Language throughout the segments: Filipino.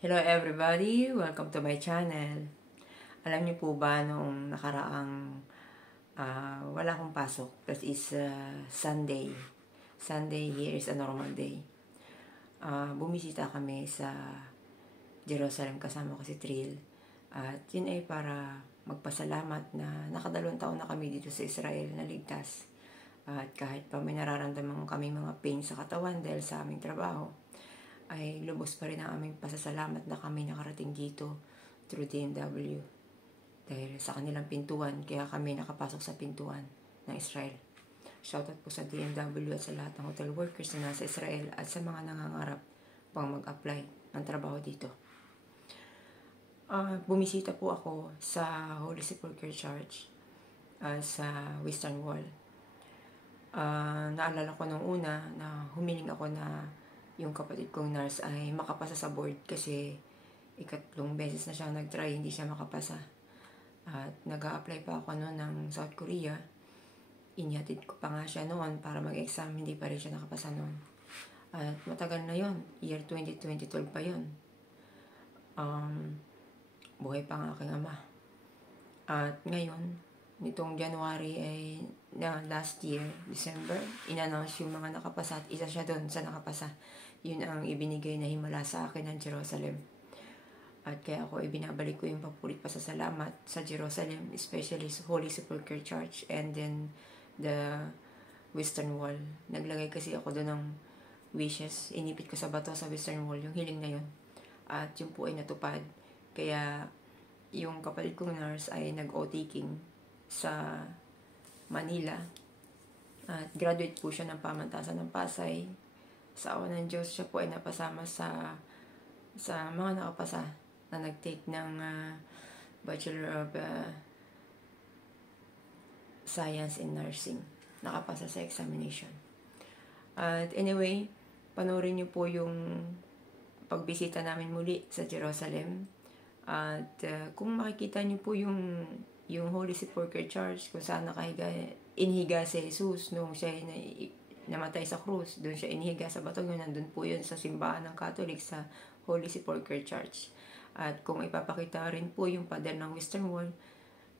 Hello everybody! Welcome to my channel. Alam niyo po ba nung nakaraang wala akong pasok. That is Sunday. Sunday here is a normal day. Bumisita kami sa Jerusalem kasama ko si Trill. At yun ay para magpasalamat na nakadalawang taon na kami dito sa Israel na ligtas. At kahit pa may nararamdaman kami mga pain sa katawan dahil sa aming trabaho, ay lubos pa rin ang aming pasasalamat na kami nakarating dito through DMW. Dahil sa kanilang pintuan, kaya kami nakapasok sa pintuan ng Israel. Shoutout po sa DMW at sa lahat ng hotel workers na nasa Israel at sa mga nangangarap pang mag-apply ng trabaho dito. Bumisita po ako sa Holy Sepulchre Church sa Western Wall. Naalala ko nung una na humiling ako na yung kapatid kong nurse ay makapasa sa board kasi ikatlong beses na siya nag-try, hindi siya makapasa. At nag-a-apply pa ako noon ng South Korea. Inhatid ko pa nga siya noon para mag-exam, hindi pa rin siya nakapasa noon. At matagal na yon, year 2012 pa yon. Buhay pa ang aking ama. At ngayon, nitong January ay last year, December, in-announce yung mga nakapasa at isa siya doon sa nakapasa. Yun ang ibinigay na himala sa akin ng Jerusalem. At kaya ako ibinabalik ko yung papulit pasasalamat sa Jerusalem, especially sa Holy Sepulchre Church and then the Western Wall. Naglagay kasi ako doon ng wishes. Inipit ko sa bato sa Western Wall, yung hiling na yun. At yun po ay natupad. Kaya yung kapatid kong nurse ay nag-OT-king sa Manila. At graduate po siya ng pamantasan ng Pasay. Sa awa ng Diyos, siya po ay napasama sa mga nakapasa na nag-take ng Bachelor of Science in Nursing. Nakapasa sa examination. At anyway, panoorin niyo po yung pagbisita namin muli sa Jerusalem. At kung makikita niyo po yung Holy Sepulchre Church, kung saan inihiga si Jesus nung siya namatay sa krus, doon siya inihiga sa bato, nandun po yun sa simbahan ng Catholic sa Holy Sepulchre Church. At kung ipapakita rin po yung pader ng Western Wall,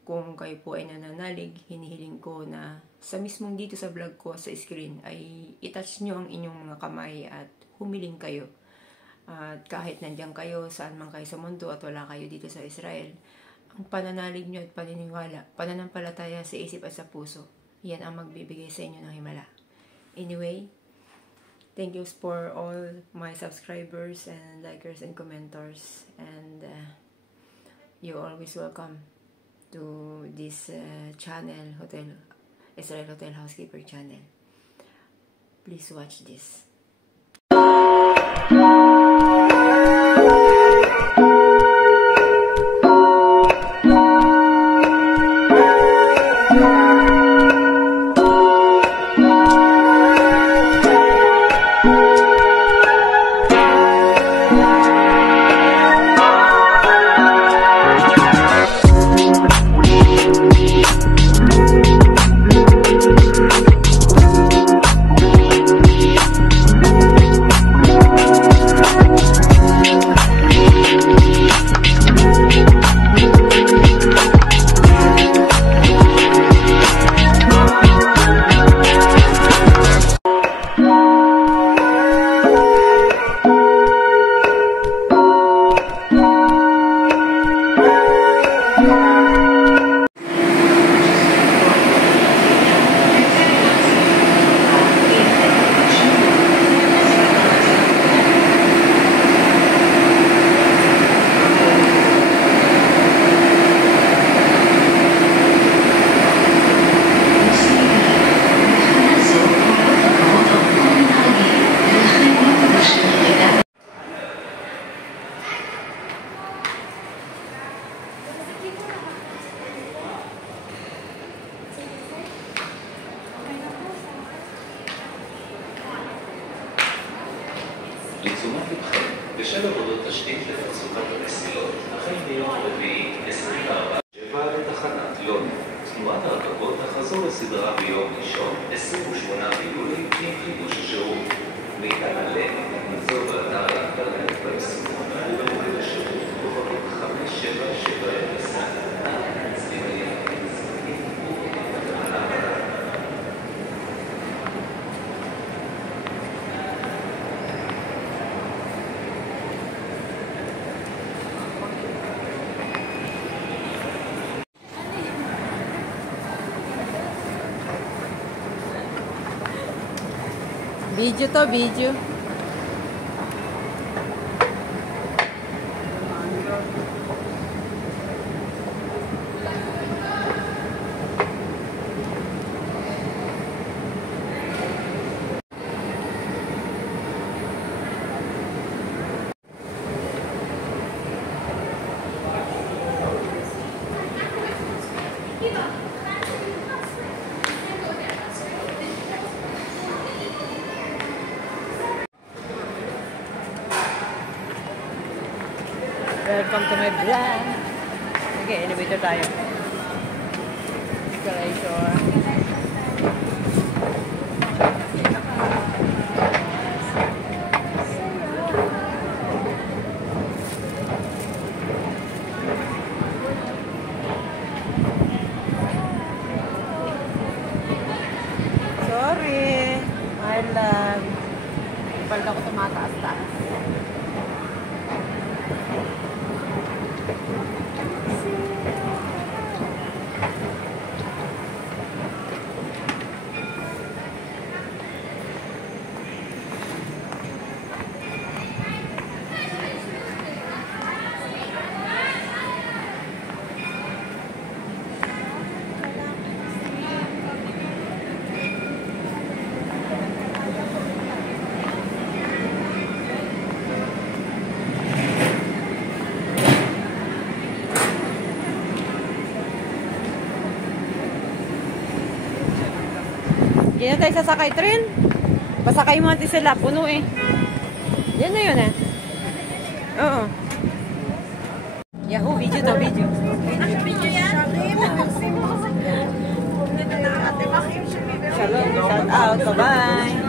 kung kayo po ay nananalig, hinihiling ko na sa mismong dito sa vlog ko sa screen ay itouch nyo ang inyong mga kamay at humiling kayo. At kahit nandiyan kayo, saan man kayo sa mundo at wala kayo dito sa Israel, ang pananalig nyo at paniniwala, pananampalataya sa isip at sa puso, yan ang magbibigay sa inyo ng himala. Anyway, thank you for all my subscribers and likers and commenters, and you're always welcome to this channel, Israel Hotel Housekeeper channel. Please watch this. לתשומת לבכם, בשל עבודות תשתית לתחזוקת המסילות, החל מיום רביעי 24 7 לתחנת לוד. תנועת הרכבות תחזור לסדרה ביום ראשון 28 ביולי עם חידוש השירות. מידע מלא נמצא באתר האינטרנט ביישומון ובמוקד Video to, video. Welcome to my vlog. Okay, elevator tayo. Escalator. Sorry. My love. Balik ako tumataas-taas. Yan na tayo sasakay train. Pasakay mo natin sila. Puno eh. Yan na yun eh. Oo. Yahoo! Video to, video. Video yan? Shalom. Shout out. Bye-bye.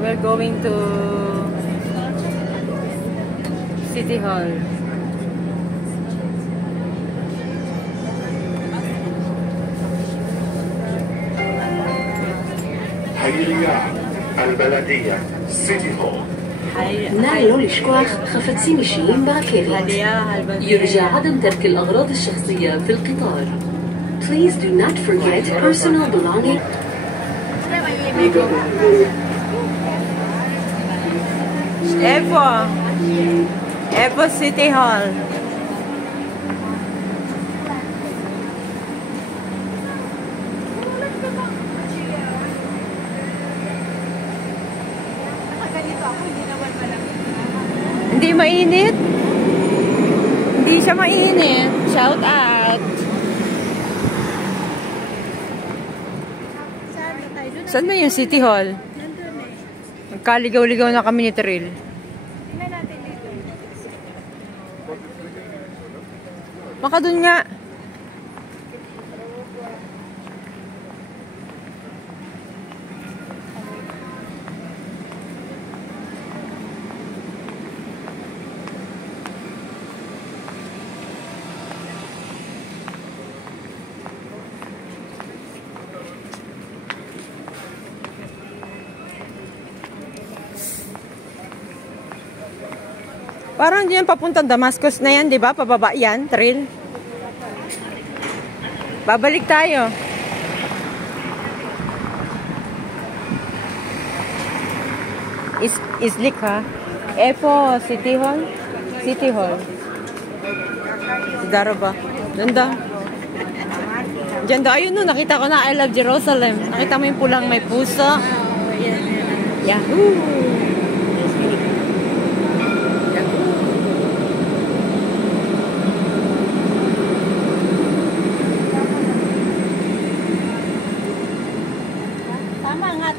We're going to City Hall. העירייה, البلدية, City Hall. נא לא לשכוח חפצים אישיים ברכבת. ירجى عدم ترك الأغراض الشخصية في القطار. Please do not forget personal belongings. Evo City Hall. Hindi mainit. Hindi siya mainit. Shout out. Saan na yung City Hall? Magkaligaw-ligaw na kami ni Trill. Baka dun nga. Parang diyan papuntang Damascus na yan, di ba? Pababa yan, trail. Babalik tayo. Islik ha? Epo, City Hall? City Hall. Daro ba? Diyan daw. Diyan daw. Ayun no, nakita ko na I Love Jerusalem. Nakita mo yung pulang may puso. Yahoo!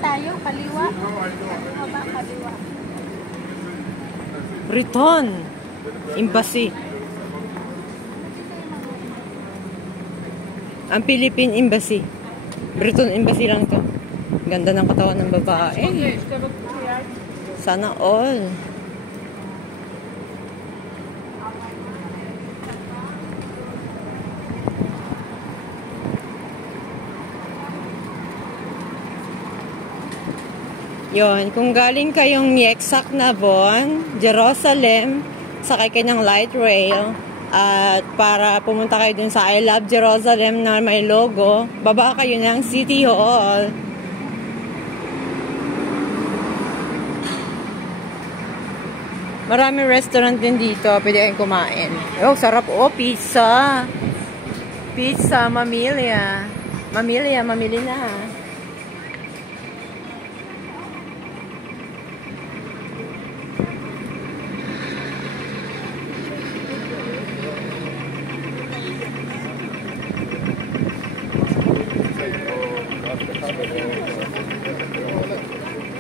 Tayo, kaliwa. Kaliwa. Riton Embassy. Ang Philippine Embassy. Riton Embassy lang to. Ganda ng katawan ng babae. Sana all. Yon, kung galing kayong Yeksak Navon, Jerusalem, sakay kayo ng light rail, at para pumunta kayo dun sa I Love Jerusalem na may logo, baba kayo ng City Hall. Maraming restaurant din dito, pwede kayong kumain. Oh, sarap. Oh, pizza. Pizza, mamili na.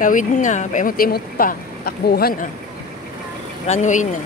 Tawid na, paimot-imot pa. Takbuhan runway na.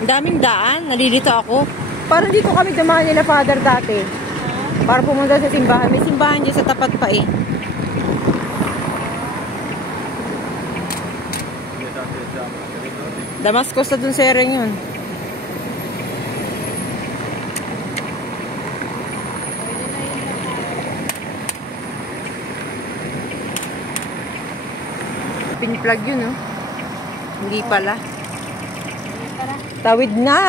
Ang daming daan, nalilito ako. Parang dito kami dumaan nila father dati. Para pumunta sa simbahan. May simbahan dyan sa tapat pa eh. Damascus na dun sereng yun. Pinplug yun, no? Hindi pala. Tawid na.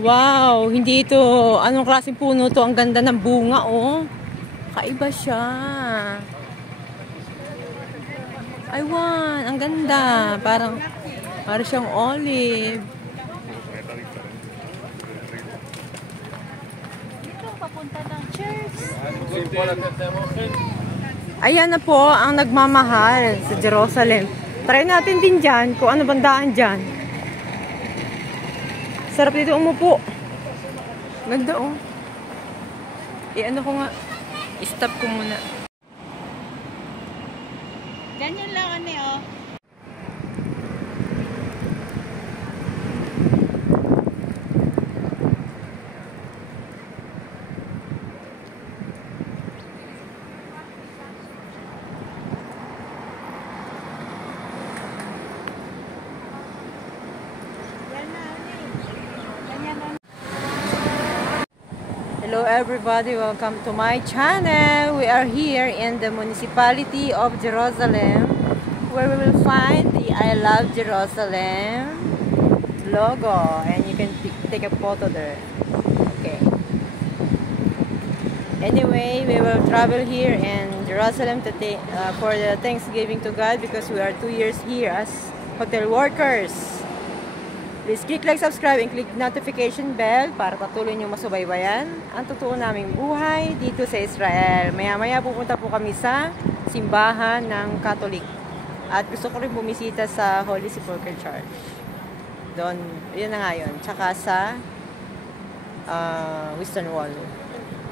Wow, hindi ito. Anong klaseng puno to? Ang ganda ng bunga, oh. Kaiba siya. Aywan, ang ganda. Parang siyang olive. Dito, papunta ng church. Ayan na po ang nagmamahal sa Jerusalem. Try natin din dyan kung ano bandaan dyan. Sarap dito umupo. Ganda, oh. Ano ko nga. I-stop ko muna. Ganyan lang, oh. Hello everybody, welcome to my channel. We are here in the municipality of Jerusalem, where we will find the I Love Jerusalem logo, and you can take a photo there. Okay. Anyway, we will travel here in Jerusalem to for the Thanksgiving to God, because we are 2 years here as hotel workers. Please click like, subscribe, and click notification bell para patuloy nyo masubaybayan ang totoo naming buhay dito sa Israel. Maya-maya pupunta po kami sa simbahan ng Catholic. At gusto ko rin bumisita sa Holy Sepulchre Church. Doon, yun na nga yun. Tsaka sa Western Wall.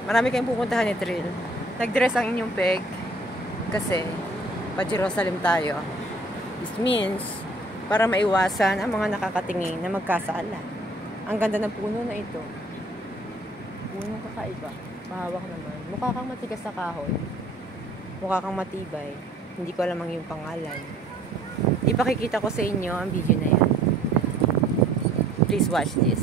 Marami kayong pupuntahan ni Trill. Nag-dress ang inyong peg kasi pa Jerusalem tayo. This means para maiwasan ang mga nakakatingin na magkasala. Ang ganda ng puno na ito. Punong kakaiba. Mahawak naman. Mukha kang matigas na kahoy. Mukha kang matibay. Hindi ko alam ang iyong pangalan. Ipakikita ko sa inyo ang video na yan. Please watch this.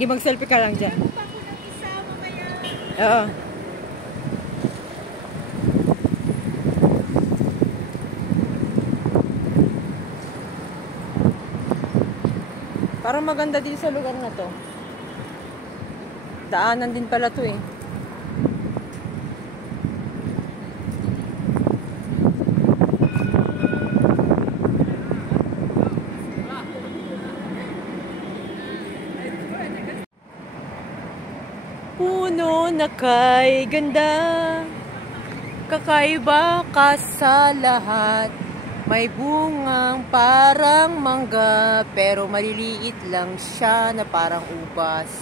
Sige, mag-selfie ka lang dyan. Ano pa ako ng isa mamaya? Oo. Parang maganda din sa lugar na to. Daanan din pala to eh. Puno na kay ganda, kakaiba ka sa lahat. May bungang parang mangga, pero maliliit lang siya na parang ubas.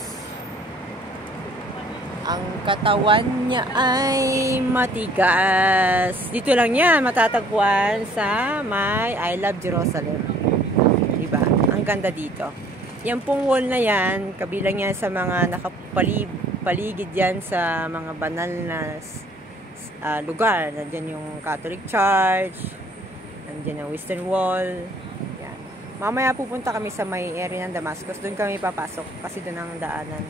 Ang katawan niya ay matigas. Dito lang yan matatagpuan sa may I Love Jerusalem. Diba? Ang ganda dito. Yan pong wall na yan, kabilang yan sa mga nakapaligid yan sa mga banal na lugar. Nandyan yung Catholic Church, nandyan ang Western Wall. Yan. Mamaya pupunta kami sa may area ng Damascus. Doon kami papasok kasi doon ang daanan.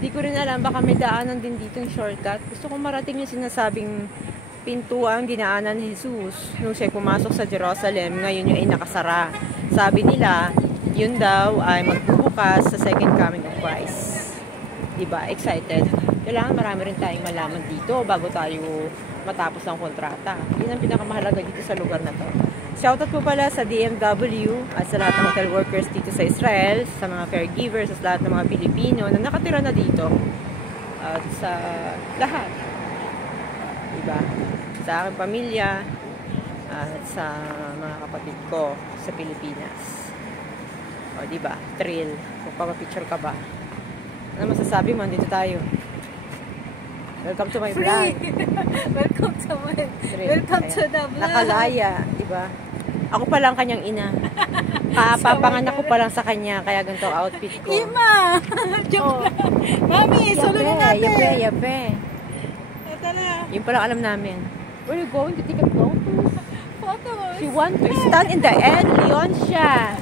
Hindi ko rin alam, baka may daanan din dito yung shortcut. Gusto kong marating yung sinasabing pintuang dinaanan ni Jesus nung siya pumasok sa Jerusalem. Ngayon yung ay nakasara. Sabi nila, yun daw ay magbubukas sa second coming of Christ. Diba? Excited. Kailangan marami rin tayong malaman dito bago tayo matapos ng kontrata. Yun ang pinakamahalaga dito sa lugar na to. Shoutout po pala sa DMW at sa lahat ng hotel workers dito sa Israel, sa mga caregivers, sa lahat ng mga Pilipino na nakatira na dito. At sa lahat. Diba? Sa aking pamilya at sa mga kapatid ko sa Pilipinas. O, diba? Thrill. Kung papapicture ka ba? Ano masasabi mo? Dito tayo. Welcome to my vlog. Welcome to the vlog. Nakalaya, diba? Ako pa lang kanyang ina. Papanganak ko pa lang sa kanya, kaya ganito outfit ko. Ima! Joke lang. Mami, solo na natin. Yape. Ito na. Yun palang alam namin. Where are you going to take a photo? Photos. She want to stand in the end, Leoncia.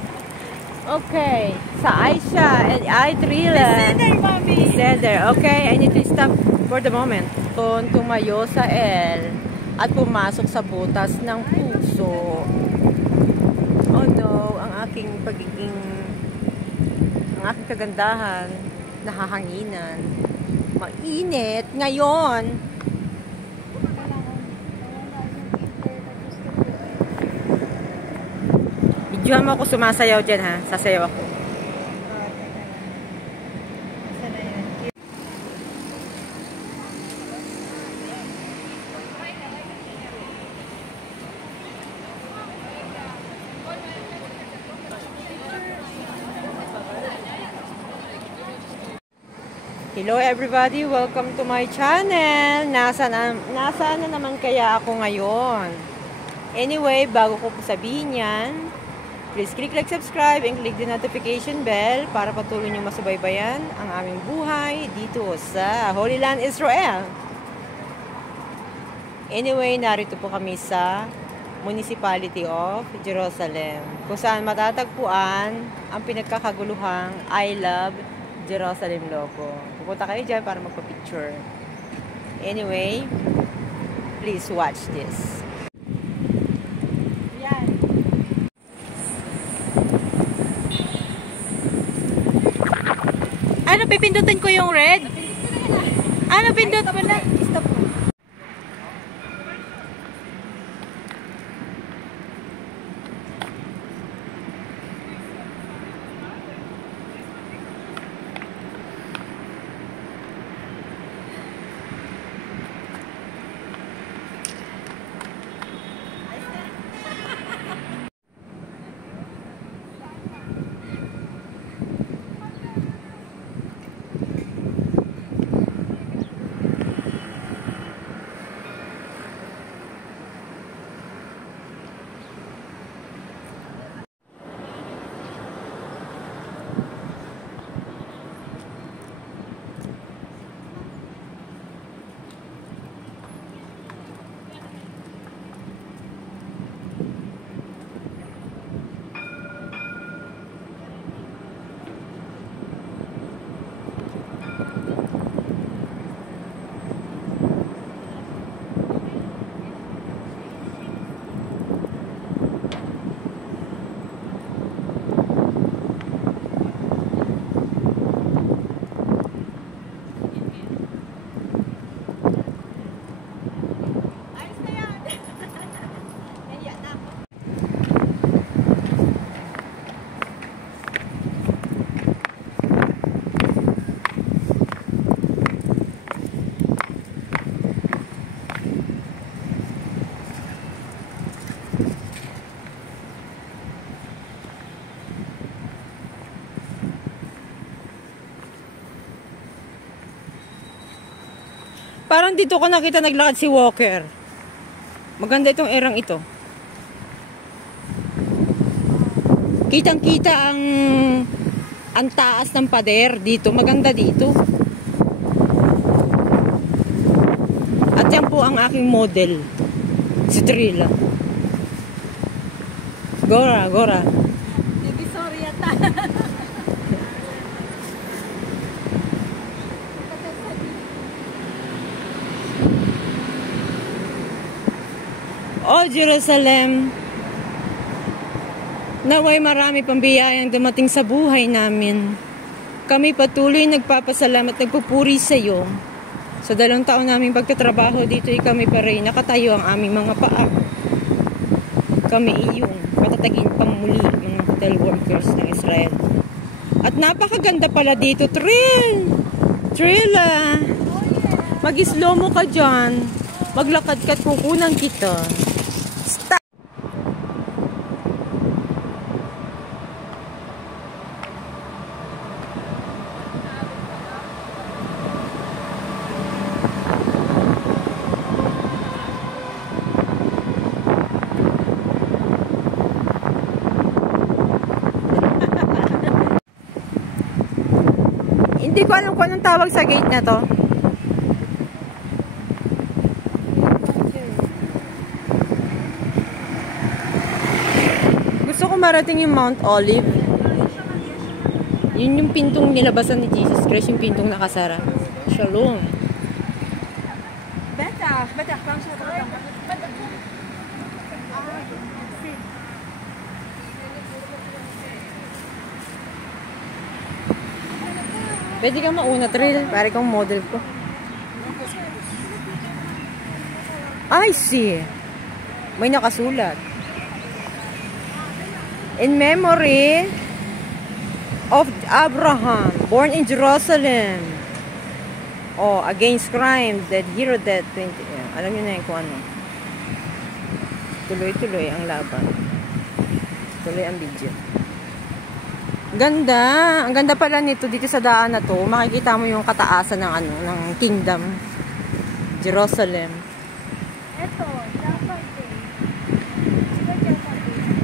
Okay. Sa Aisha and I Thriller. Center, Mami. Center. Okay, I need to stop for the moment. Kung tumayo sa L at pumasok sa butas ng puso. Oh no, ang aking kagandahan, nahahanginan. Mainit ngayon. Videohan mo ako sumasayaw dyan ha. Sasayaw ako. Hello everybody, welcome to my channel. Nasaan na naman kaya ako ngayon? Anyway, bago ko po sabihin yan, please click like, subscribe, and click the notification bell para patuloy niyong masubaybayan ang aming buhay dito sa Holy Land, Israel. Anyway, narito po kami sa Municipality of Jerusalem, kung saan matatagpuan ang pinagkakaguluhang I Love Jerusalem logo. Pupunta kayo dyan para magpa-picture. Anyway, please watch this. Yan. Ano, pipindutin ko yung red? Ano, pindut mo na? Stop mo. Parang dito ko nakita naglakad si Walker. Maganda itong erang ito. Kitang-kita ang taas ng pader dito. Maganda dito. At yan po ang aking model. Si Trilla. Gora, Gora. Sorry yata. O Jerusalem, naway marami pang biyayang dumating sa buhay namin. Kami patuloy nagpapasalamat at nagpupuri sa iyo. Sa 2 taon naming pagkatrabaho dito ay kami pa rin nakatayo ang aming mga paa. Kami iyong patatagin pang muli mga hotel workers ng Israel. At napakaganda pala dito, Trill! Trill mag-slow mo ka dyan. Maglakad ka't kukunan kita. Stop! Hindi ko alam kung anong tawag sa gate na to. Gusto ko marating yung Mount Olive. Yun yung pintong nilabasan ni Jesus Christ, yung pintong nakasara. Shalom. Beta, kang siya Pwede kang mauna, Trill. Pare kang model ko. I see. May nakasulat. In memory of Abraham, born in Jerusalem. Oh, against crime, that hero that 20. Alam niyo na yun kung ano. Tuloy-tuloy ang laban. Tuloy ang video. Ganda. Ang ganda pala nito dito sa daan na to. Makikita mo yung kataasan ng ano, ng kingdom. Jerusalem. Ito,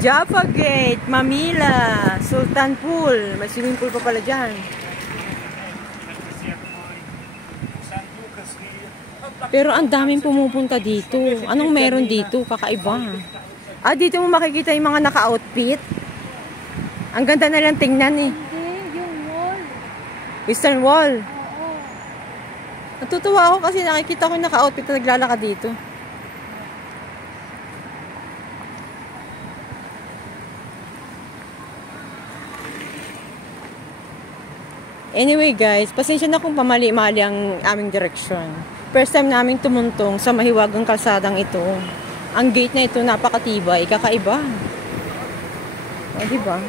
Jaffa Gate, Mamila, Sultan Pool. May swimming pool pa pala dyan. Pero ang daming pumupunta dito. Anong meron dito? Kakaiba. Ah, dito mo makikita yung mga naka-outfit. Ang ganda na lang tingnan eh. Hindi, yung wall. Western Wall. Oo. Natutuwa ako kasi nakikita ko yung naka-outfit na naglalakad dito. Anyway guys, pasensya na kung pamali-mali ang aming direksyon. First time naming tumuntong sa mahiwagang kalsadang ito. Ang gate na ito napakatibay, kakaiba. O, diba?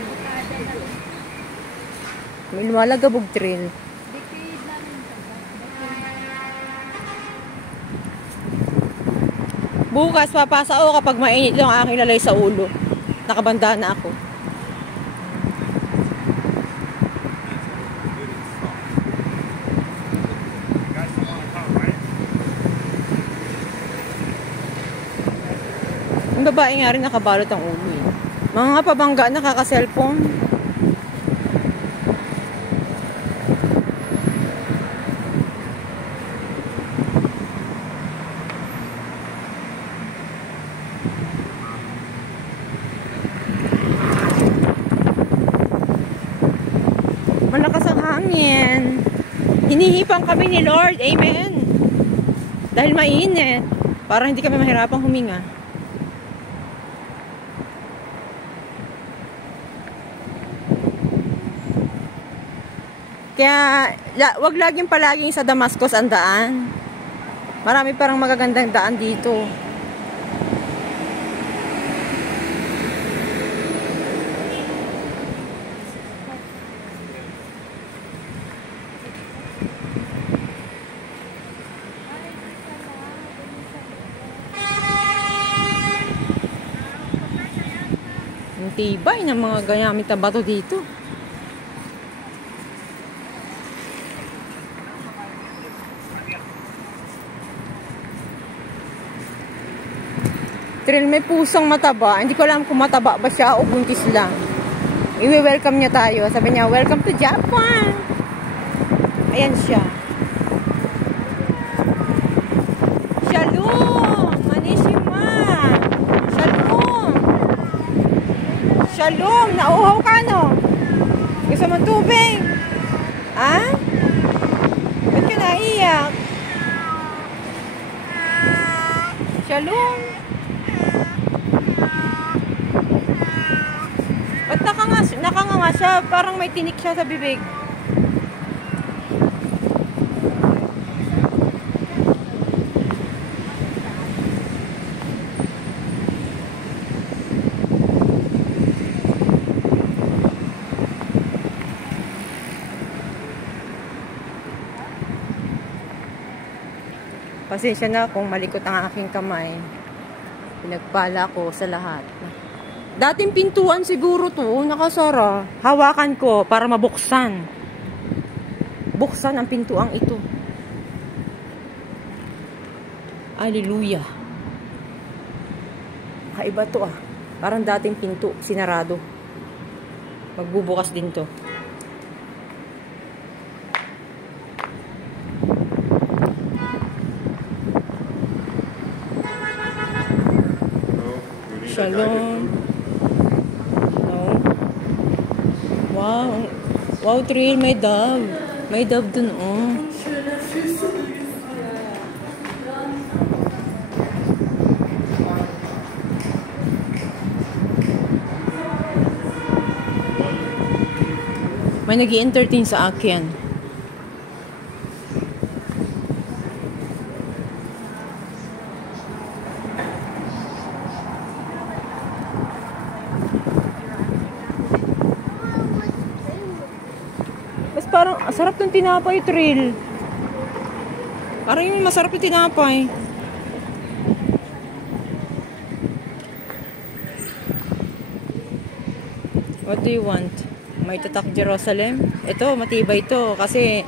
May lumalagabog trail. Bukas papasa ako kapag mainit lang ang aking lalay sa ulo. Nakabanda na ako. Yung babae nga rin nakabalot ang ulo eh. Mga pabangga nakaka-cellphone. Malakas ang hangin. Hinihipang kami ni Lord. Amen. Dahil mainit. Para hindi kami mahirapang huminga. Kaya, wag laging palaging sa Damascus ang daan. Marami parang magagandang daan dito. Ang tibay ng mga gamit na bato dito. Trill, may pusong mataba. Hindi ko alam kung mataba ba siya o buntis lang. Iwi-welcome niya tayo. Sabi niya, welcome to Japan. Ayan siya. Shalom! Manishima! Shalom! Shalom! Nauhaw ka, no? Gusto mo tubig? Ha? Ba't ka naiyak? Shalom! Ba't nakanganga siya? Parang may tinik siya sa bibig. Pasensya na kung malikot ang aking kamay. Pinagpala ko sa lahat. Dating pintuan siguro to, nakasara. Hawakan ko para mabuksan. Buksan ang pintuang ito. Hallelujah. Kaiba to ah. Parang dating pinto, sinarado. Magbubukas din to. Shalom. No. Wow. Wow, Trill, may dove. May dove dun, oh. May nag-i-entertain sa akin. Parang sarap ng tinapay, Trill. Parang yung masarap yung tinapay. What do you want? May tatak Jerusalem? Ito, matibay ito. Kasi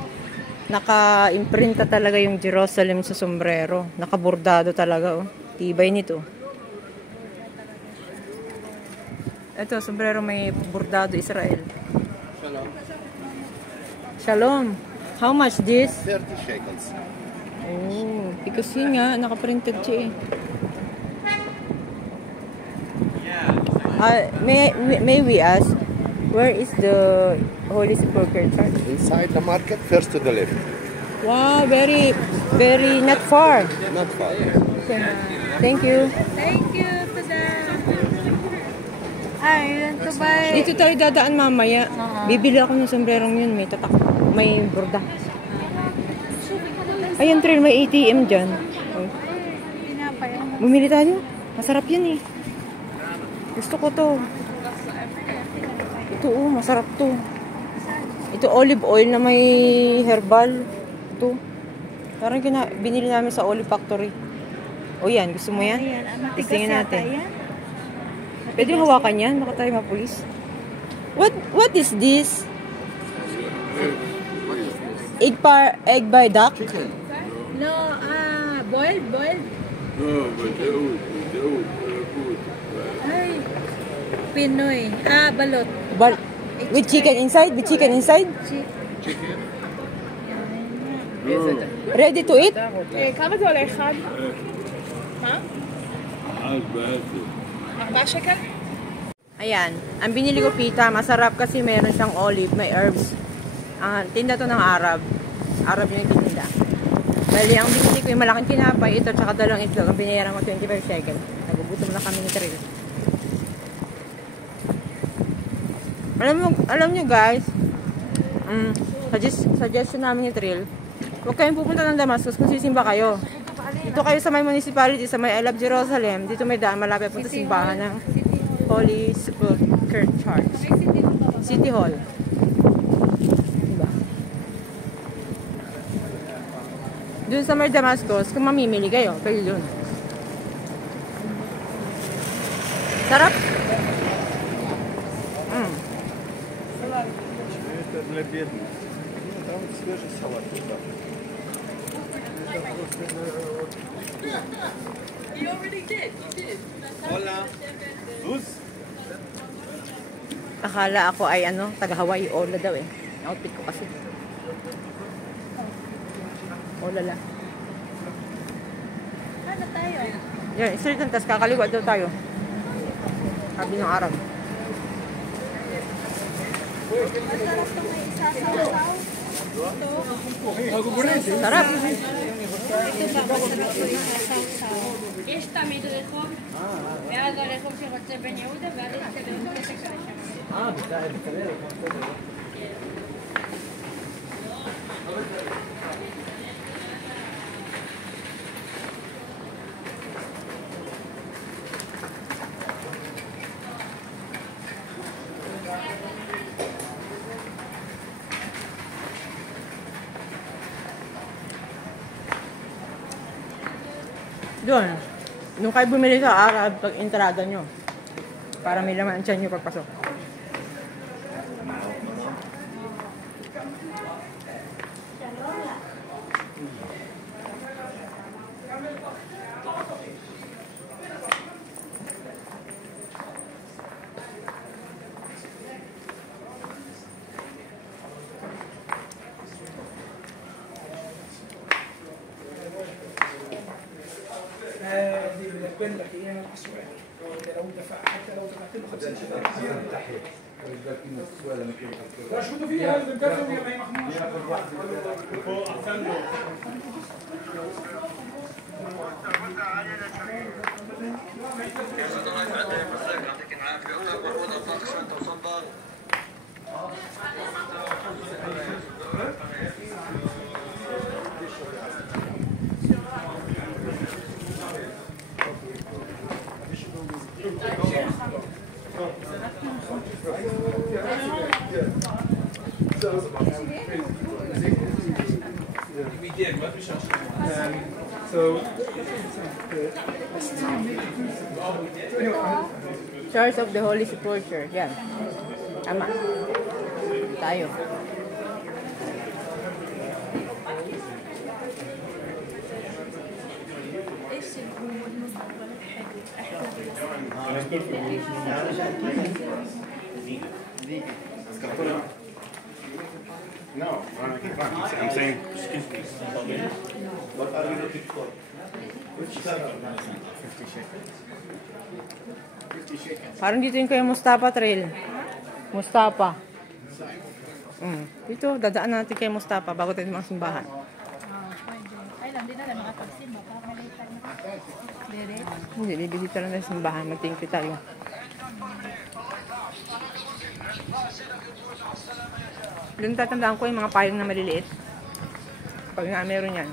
naka-imprinta talaga yung Jerusalem sa sombrero. Nakabordado talaga, oh. Tibay nito. Ito, sombrero may bordado Israel. Shalom. How much this? 30 shekels. Oh, because yun nga, naka-printed siya eh. May we ask, where is the Holy Sepulchre Church? Inside the market, first to the left. Wow, very, very not far. Not far. Thank you. Thank you for that. I want to buy. Dito tayo dadaan mamaya. Bibili ako ng sombrerong yun. May tatak. May borda. Ayan, Trill, may ATM dyan. Oh. Bumili tayo. Masarap yan eh. Gusto ko to. Ito oh, masarap to. Ito olive oil na may herbal. Ito. Parang binili namin sa Olive Factory. O yan, gusto mo yan? Testingin natin. Pwede hawakan yan, baka tayo mapulis. What is this? Egg by duck? No, boiled. No, but Ay, Pinoy. Balot. With chicken inside? With chicken inside? chicken? Ready to eat? כמה זה עולה אחד? מה? 4 שקל? Ayan. Ang binili ko pita, masarap kasi meron siyang olive, may herbs. Tinda to ng Arab. Arab yung tinda. Bali, ang binili ko yung malaking tinapay, ito, tsaka dalawang itlog. Ang binayaran ko 25 shekel. Nagugutom na kami ni Trill. Alam nyo guys, suggestion namin ni Trill, huwag kayong pupunta ng Damascus kung sisimba kayo. Dito kayo sa may municipality, sa may I Love Jerusalem. Dito may daan, malapit punta simbahan ng Holy Sepulchre Church. City Hall. Diba? Doon sa may Damascus, kung mamimili kayo, pwede doon. Sarap. Это для бедных. Там свежий салат. Akala ako ay ano, taga Hawaii. Ola daw eh. Outfit ko kasi. Ola lang. Ano tayo? Yan, straight lang. Tapos kakaliwa daw tayo. Sabi ng Arab. Masarap itong may isasaw-saw. Sarap. Ito ba, masarap itong isasaw-saw. יש תמיד רחוב, ואז הרחוב שרוצה בן יהודה, ואז יש כזה רחוב שם. Doon. Nung kayo bumili sa Arab, pag entrada nyo. Para may laman ang tiyan nyo pagpasok. بالنسبه لك اياها الاسواني لو دفع حتى لو دفعت له 50 شهر زياده تحت لا شو فيها هذا الدفع يا بي محمود احسن له يعطيك العافيه وانا طاقس انت وصبار Church of the Holy Sepulchre. Yan. Tama. Tayo. No, I'm saying, excuse me. What are you looking for? Which side? 50 shekels. 50 shekels. Parang dito yung kay Mustafa Trail. Mustafa. Dito, dadaan natin kay Mustafa bago tayo mga simbahan. Ay lang, di na lang makapagsimba. Para malitan na. Dede. Hindi, bibisita lang tayo sa simbahan. Mag-thank you tayo. Doon tatandaan ko yung mga payong na maliliit. Pag nga meron yan.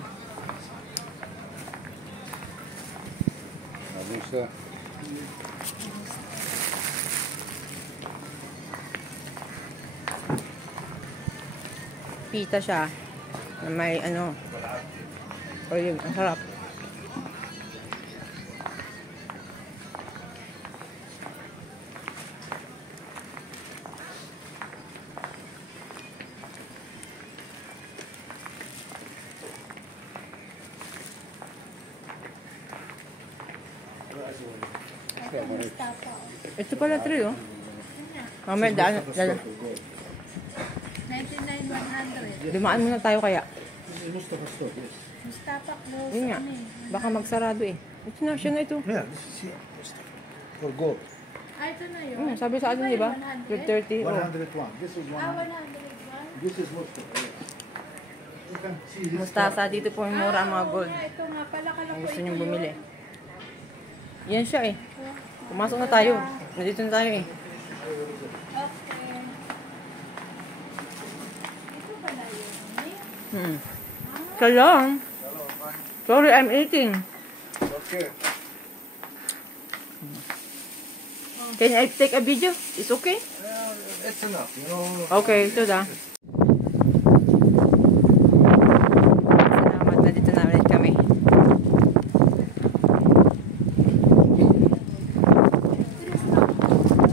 Pita siya. Na may ano. Olive. Ang sarap. Ito pala trail, oh. Mamaya daan. 99,100. Dumaan muna tayo kaya. Mustafa close. Yun nga. Baka magsarado eh. Ito na, siya na ito. Yeah, this is for gold. Ay, ito na yun. Sabi sa atin, di ba? 1230. Oh. 101. This is 100. 101. This is Mustafa. You can see this. Mustasa, dito po yung mura ang mga gold. Ito nga pala ka lang Kung po gusto ito niyong yun. bumili. Yan siya eh. Pumasok na tayo. Nandito na tayo eh. Okay. Ito pala yun. Shalom. Sorry, I'm eating. Okay. Can I take a video? It's okay? It's enough, you know. Okay, ito na. Salamat na dito na ulit kami.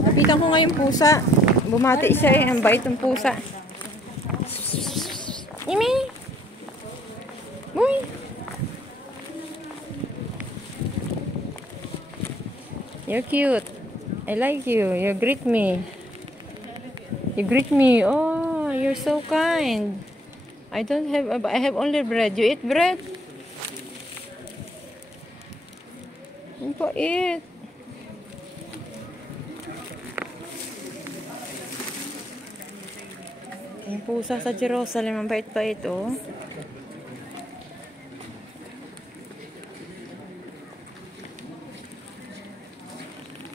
Napitan ko nga yung pusa. Bumati siya eh. Ang bait ng pusa. Imi! Uy! You're cute. I like you. You greet me. You greet me. Oh, you're so kind. I have only bread. You eat bread? Ang pait. Yung pusa sa Jerusalem, ang pait-pait, oh.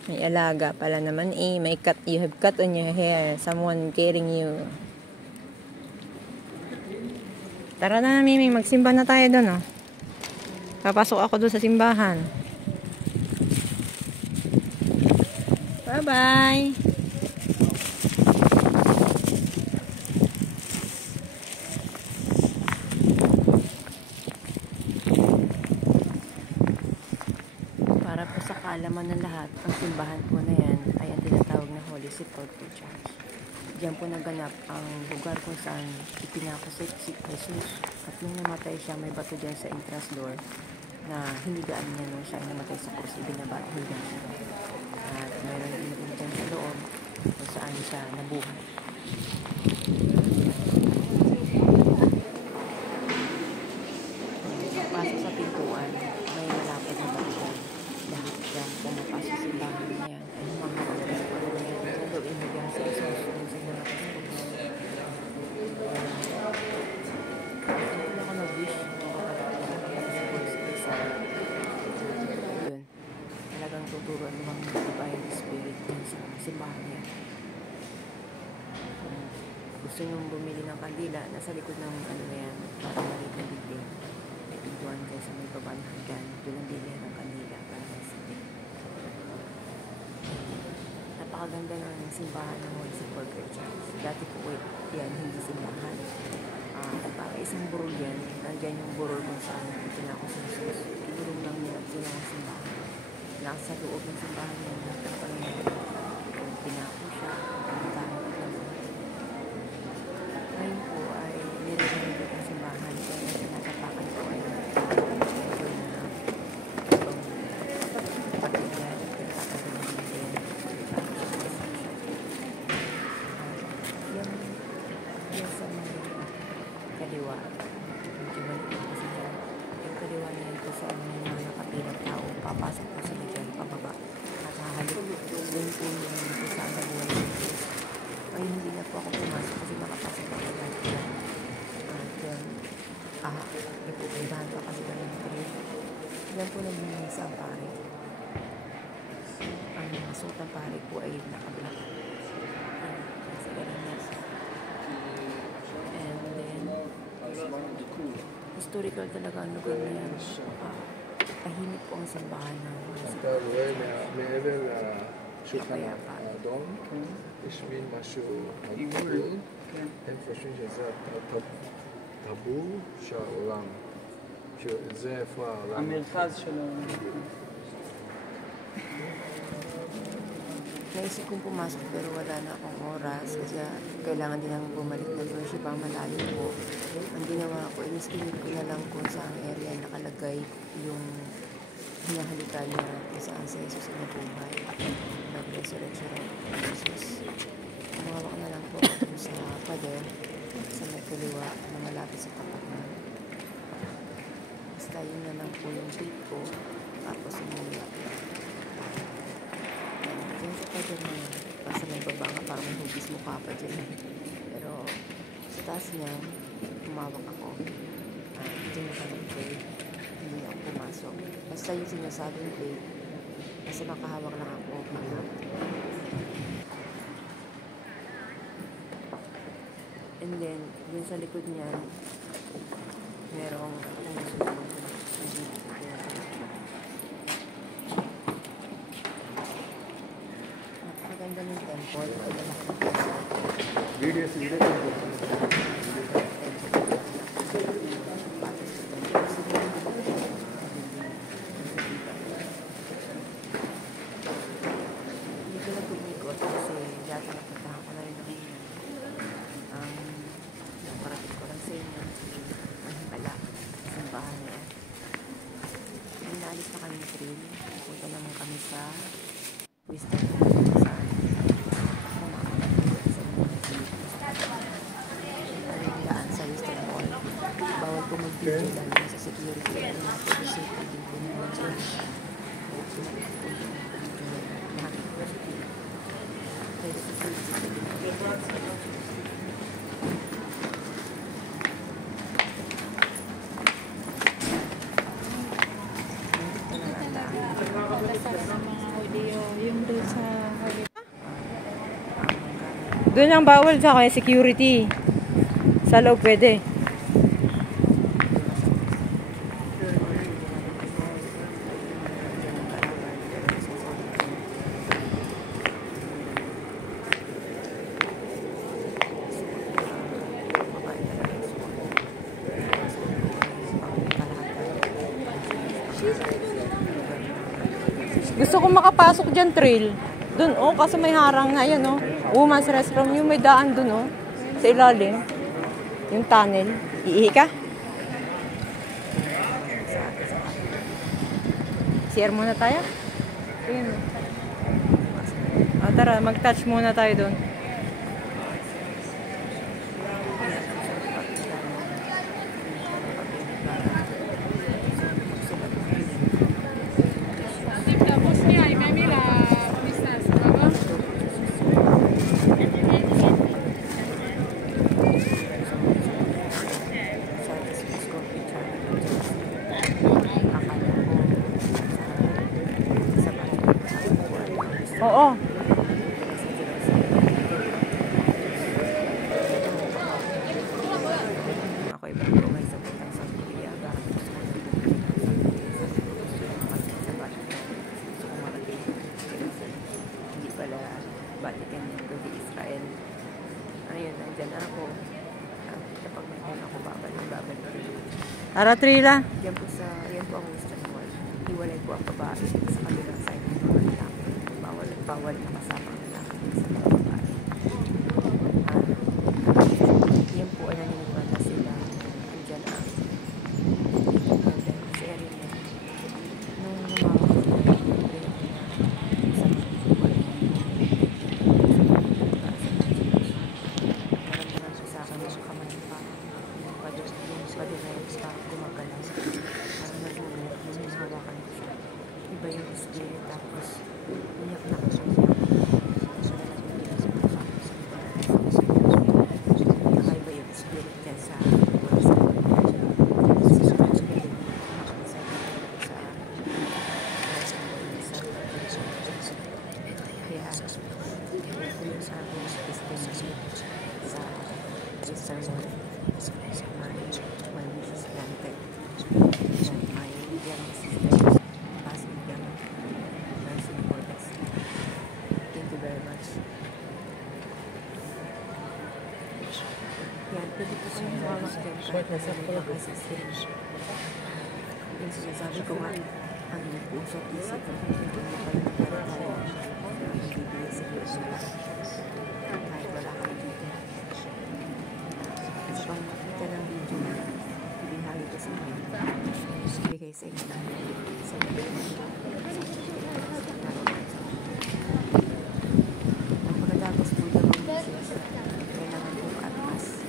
May alaga pala naman, eh. You have cut on your hair. Someone caring you. Tara na, Miming. Magsimba na tayo doon, oh. Papasok ako doon sa simbahan. Bye-bye! Para po sa kaalaman ng lahat, ang simbahan po na yan ay ang tinatawag na Holy Sepulchre Church. Diyan po naganap ang lugar kung saan ipinakasik si Jesus. At nung namatay siya, may bato dyan sa entrance door na hinigaan niya nung siya ay namatay sa krus, ibinabahin niya siya. At meron din dyan sa loob kung saan siya nabuhay. Pasok sa pintuan, may malapit na bato. Lahat dyan pumapasok sa simbahan na yan ay humahawak sa pagkakas. Diyan daw inigyan si Jesus dun sa namatay sa krus. Hindi ako nag-wish yun. Talagang tuturuan mo ang divine spirit dun sa simbahan niya. Gusto nyo bumili ng kandila, nasa likod ng ano na yan, para maliit na bibig. May pintuan kayo sa may baba ng hagdan, doon ang bilihan ng kandila para sa sinig. Napakaganda ng simbahan ng Holy Sepulchre Church. Dati po yan, hindi simbahan. Para isang burol yan, nandyan yung burol kung saan itinako sa Jesus. Inulong lang nila at sinang simbahan. Nasa loob ng simbahan yan, lahat ng Panginoon. Tinako siya, pinagkahan at lang. Ngayon po ay nire-renovate ang simbahan, kaya tinatapakan po ay medyo na ibang patigyan, pinatatagan ng din. Yan sa mga kaliwa. Medyo balik po kasi dyan. Yung kaliwa na yan po sa may mga nakapilang tao, papasok po sila dyan, pababa. At hahalik doon po yung po sa nabuhay ng Jesus. Ay, hindi na po ako pumasok kasi makapasok ako lahat dyan. At ipupuntahan pa kasi kami ng train. Yan po naging sa pare. Ang suot ng pare po ay nakablock. Kasi ganun na. And then, historical talaga ang lugar na yan. Tahimik po ang sambahan ng מעבר לשולחן kapayapaan. האדום, יש מין משהו גבול, הם חושבים שזה הטבור של העולם. זה איפה העולם. המרכז של Naisip kong pumasok pero wala na akong oras kasi kailangan din akong bumalik ng worship ang malayo po. Ang ginawa ko, iniskinit ko na lang kung saan area nakalagay yung hinahalikan niya kung saan si Jesus ay nabuhay. Nag-resurrection ng Jesus. Umawak na lang po ako sa pader sa may kaliwa na malapit sa tapat na. Basta yun na lang po yung date ko tapos umuwi. Diyan sa pader na yun. Basta may baba nga parang may hugis mukha pa dyan. Pero sa taas niya, umawak ako. Diyan na kami pray. Hindi na ako pumasok. Basta yung sinasabing pray, basta makahawak lang ako. And then, dun sa likod niya, merong napakaganda ng temple. Video Hindi ko na tumikot kasi dati napuntahan ko na rin ako. Naparating ko lang sa inyo. Ang himala. Simbahan na yan. Naalis na kami train. Pupunta naman kami sa wisdom sa wisdom mall. Bawal po mag-video lalo na sa security. Lalo na po sa safety din po naman sa Doon ang bawal sa kanya security. Sa loob pwede. Gusto kong makapasok dyan trail. Doon, oh, kasi may harang na yan, oh. Woman's restroom, yung may daan doon, oh. Sa ilalim. Yung tunnel. Iihi ka? CR muna tayo? Ayun. Tara, mag-touch muna tayo doon. Oo. Ako'y magpumay sa butang sa Korea. Hindi pala Vatican yan, kundi Israel. Ayun, nandyan ako. Kapag may time ako, babalik. Tara, Trila. Yan po ang Western Wall. Hiwalay po ang babae sa kabilang side ng mga lalaki. Bawal na kasama ang lalaki sa mga babae. Yan po ang naniniwala na sila. Andyan ang sa area niya. Nung naramdaman siya sa akin yung kamay pa. Padirex pa gumagalaw. Parang nagulat. Yung hawakan ko siya. Iba yung spirit. Tapos umiyak na ako. Nakaiba yung spirit niya sa pwede po siya mawawak din kahit nasa mga kasasiri. Yung sinasabi ko nga, ang pusat isip ng hindi mo pala nagkaroon ang bibigay sa iyo kahit wala kang dito. Sa pang makita ng video na ibinahagi ko sa inyo, ibigay sa inyo sa video ang pagkatapos po yung kailangan po atras.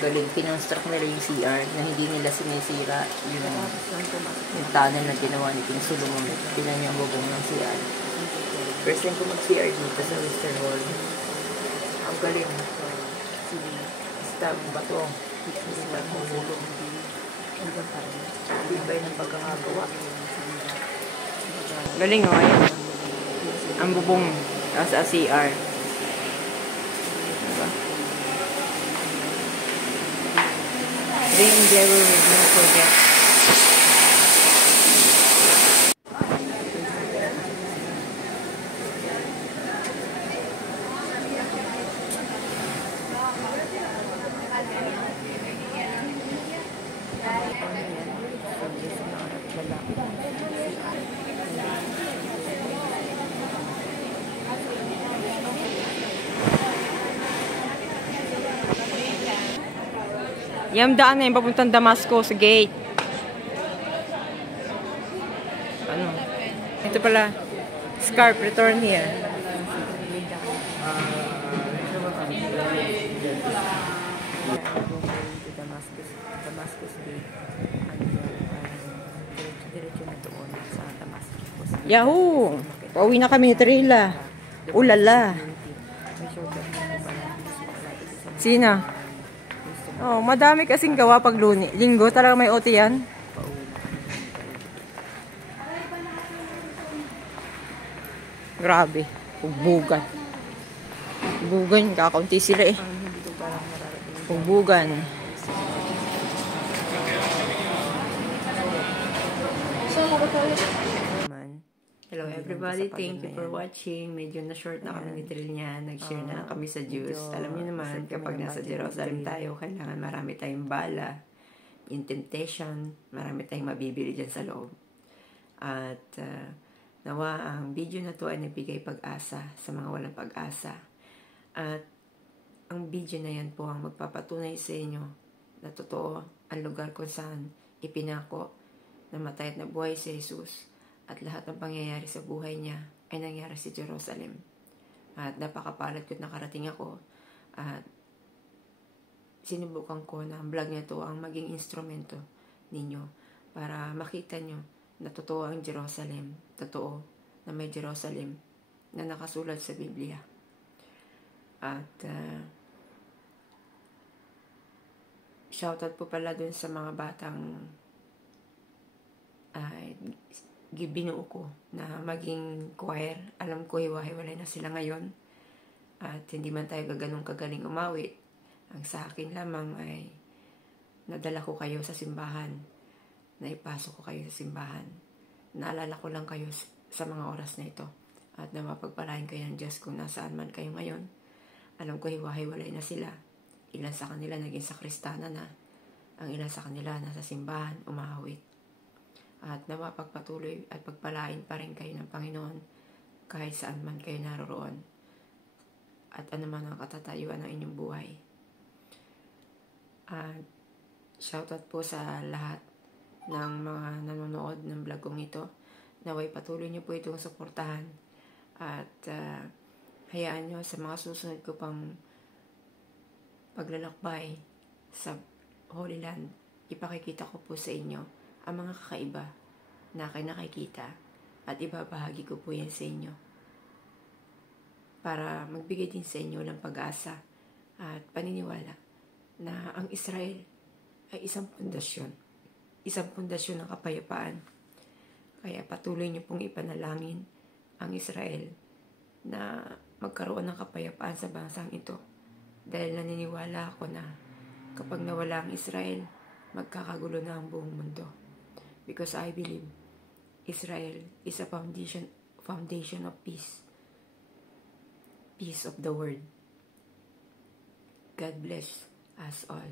galing. Kinonstruct nila yung CR na hindi nila sinisira yung tunnel na ginawa ni King Solomon. Tinan niyo ang bubong ng CR. First time ko mag-CR dito sa Western Wall. Ang galing. Basta bato. Basta mahulog. Ibay ng pagkakagawa. Galing o, ayan. Ang bubong sa CR. Diba? They will never forget. Yung daan na yung papuntang Damascus gate. Ano? Ito pala. Scarp, return here. Damascus gate. Diretso na doon sa Damascus. Yahoo! Pauwi na kami ni Trila. Ulala. Sina? Oh, madami kasing gawa pag linggo. Talaga may OT yan. Grabe. Pugbugan. Pugbugan. Kakaunti sila eh. Pugbugan. Hello everybody, thank you for watching. Medyo na-short na kami ni Trill niya. Nag-share na kami sa juice. Alam niyo naman, kapag nasa Jerusalem tayo, kailangan marami tayong bala, in temptation, marami tayong mabibili dyan sa loob. At nawa ang video na to ay nabigay pag-asa sa mga walang pag-asa. At ang video na yan po ang magpapatunay sa inyo na totoo ang lugar kung saan ipinako na matay at nabuhay si Jesus. At lahat ng pangyayari sa buhay niya ay nangyari sa Jerusalem. At napakapalad ko't nakarating ako. At sinubukan ko na ang vlog niya to ang maging instrumento ninyo para makita nyo na totoo ang Jerusalem. Totoo na may Jerusalem na nakasulat sa Biblia. At shoutout po pala dun sa mga batang binuo ko na maging choir. Alam ko hiwa-hiwalay na sila ngayon at hindi man tayo ganun kagaling umawit. Ang sa akin lamang ay nadala ko kayo sa simbahan, naipasok ko kayo sa simbahan, naalala ko lang kayo sa mga oras na ito at napapagpalain kayo ng Diyos kung nasaan man kayo ngayon. Alam ko hiwa-hiwalay na sila. Ilan sa kanila naging sakristana na, ang ilan sa kanila nasa simbahan umahawit. At nawapagpatuloy at pagpalain pa rin kayo ng Panginoon kahit saan man kayo naroroon at anuman ang katatayuan ng inyong buhay. At shoutout po sa lahat ng mga nanonood ng vlog kong ito. Naway patuloy niyo po itong suportahan at hayaan nyo sa mga susunod ko pang paglalakbay sa Holy Land. Ipakikita ko po sa inyo ang mga kakaiba na aking nakikita at ibabahagi ko po yan sa inyo para magbigay din sa inyo ng pag-asa at paniniwala na ang Israel ay isang pundasyon ng kapayapaan. Kaya patuloy niyo pong ipanalangin ang Israel na magkaroon ng kapayapaan sa bansang ito dahil naniniwala ako na kapag nawala ang Israel, magkakagulo na ang buong mundo. Because I believe Israel is a foundation of peace. Peace of the world. God bless us all.